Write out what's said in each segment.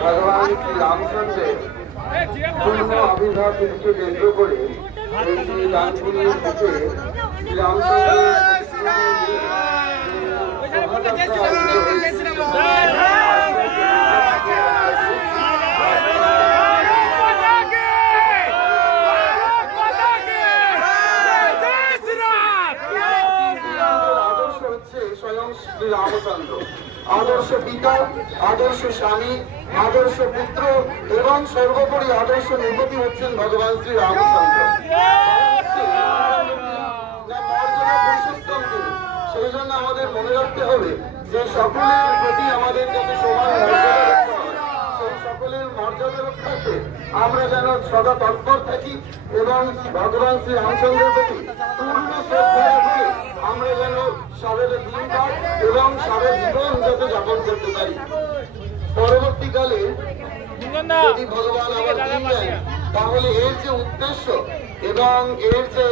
ভগবান শ্রী রামচন্দ্রের পূর্ণ আবির্ভাব দিনকে কেন্দ্র করে এই যে দানপুরীর থেকে স্বয়ং শ্রী রামচন্দ্র আদর্শ পিতা, আদর্শ স্বামী, আদর্শ পুত্র এবং সর্বোপরি আদর্শ নির্মতি হচ্ছেন ভগবান শ্রী রামচন্দ্র। সেই জন্য আমাদের মনে রাখতে হবে যে সকলের প্রতি আমাদের যাতে সমান আমরা যেন সদা তৎপর থাকি এবং ভগবান শ্রী রামচন্দ্রের প্রতি পূর্ণ শ্রদ্ধা রেখে আমরা যেন সারা দিনকাল এবং সারা জীবন যাতে যাপন করতে পারি। পরবর্তীকালে যদি ভগবান আবার দেন তাহলে এর যে উদ্দেশ্য এবং এর যে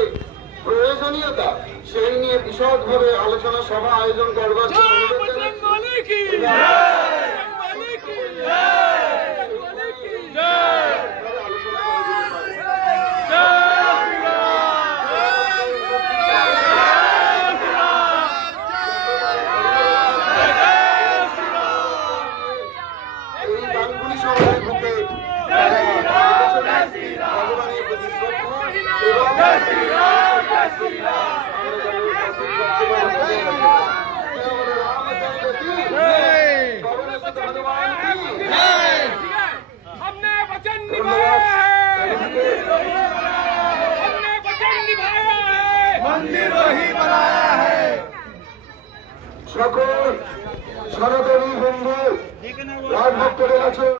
প্রয়োজনীয়তা সেই নিয়ে বিশদভাবে আলোচনা সভা আয়োজন করবার জন্য অনুরোধ জানাচ্ছি। আলোচনা করা যেতে পারে। এই গানগুলি সবাই বুকে ভগবানের প্রতি শ্রদ্ধা এবং আমরা যেন উপস্থিত করতে পারি। জয় রামচন্দ্র কি? পবন সুত হনুমান কি? हमने वचन निभाया है हमने वचन निभाया है সকল সনাতনী বন্ধু রাজভক্তদের কাছে